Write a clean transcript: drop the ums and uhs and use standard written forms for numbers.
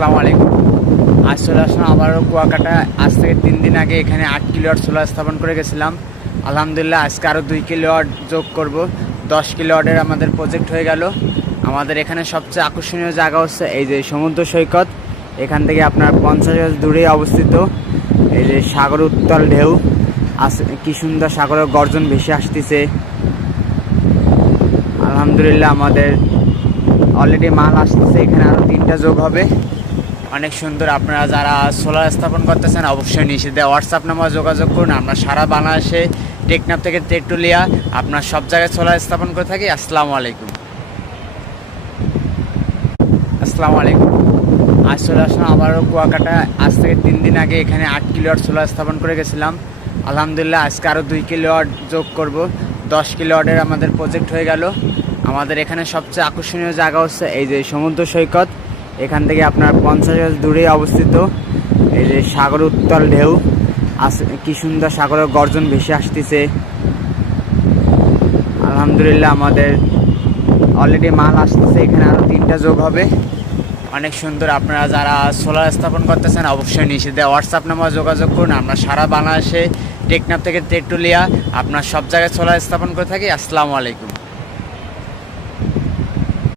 আসসালামু আলাইকুম। আজ চলে আসলাম আবারও কুয়াকাটা। আজ থেকে 3 দিন আগে এখানে 8 কিলোওয়াট সোলার স্থাপন করে গেছিলাম। আলহামদুলিল্লাহ আজকে আরও 2 কিলোওয়াট যোগ করব। 10 কিলোওয়াটের আমাদের প্রজেক্ট হয়ে গেল। আমাদের এখানে সবচেয়ে আকর্ষণীয় জায়গা হচ্ছে এই যে সমুদ্র সৈকত। এখান থেকে আপনার 50 গজ দূরে অবস্থিত এই যে সাগর উত্তাল ঢেউ আছে, কি সুন্দর সাগরের গর্জন ভেসে আসতেছে। আলহামদুলিল্লাহ আমাদের অলরেডি মাল আসতেছে, এখানে আরও 3টা যোগ হবে। অনেক সুন্দর। আপনারা যারা সোলার স্থাপন করতেছেন অবশ্যই নিষেধে হোয়াটসঅ্যাপ নাম্বার যোগাযোগ করুন। আমরা সারা বাংলাদেশে টেকনাফ থেকে তেঁতুলিয়া আপনার সব জায়গায় সোলার স্থাপন করে থাকি। আসসালামু আলাইকুম। আসসালামু আলাইকুম। আজ চলে আসলাম আবারও কুয়াকাটা। আজ থেকে 3 দিন আগে এখানে 8 কিলোওয়াট সোলার স্থাপন করে গেছিলাম। আলহামদুলিল্লাহ আজকে আরও 2 কিলোওয়াট যোগ করব। 10 কিলোওয়াটের আমাদের প্রজেক্ট হয়ে গেল। আমাদের এখানে সবচেয়ে আকর্ষণীয় জায়গা হচ্ছে এই যে সমুদ্র সৈকত। এখান থেকে আপনার 50 গজ দূরে অবস্থিত এই যে সাগর উত্তাল ঢেউ আছে, কি সুন্দর সাগরের গর্জন ভেসে আসতেছে। আলহামদুলিল্লাহ আমাদের অলরেডি মাল আসতেছে, এখানে আরও 3টা যোগ হবে। অনেক সুন্দর। আপনারা যারা সোলার স্থাপন করতেছেন অবশ্যই নিষেধে হোয়াটসঅ্যাপ নাম্বার যোগাযোগ করুন। আমরা সারা বাংলাদেশে টেকনাফ থেকে তেঁতুলিয়া আপনার সব জায়গায় সোলার স্থাপন করে থাকি। আসসালামু আলাইকুম।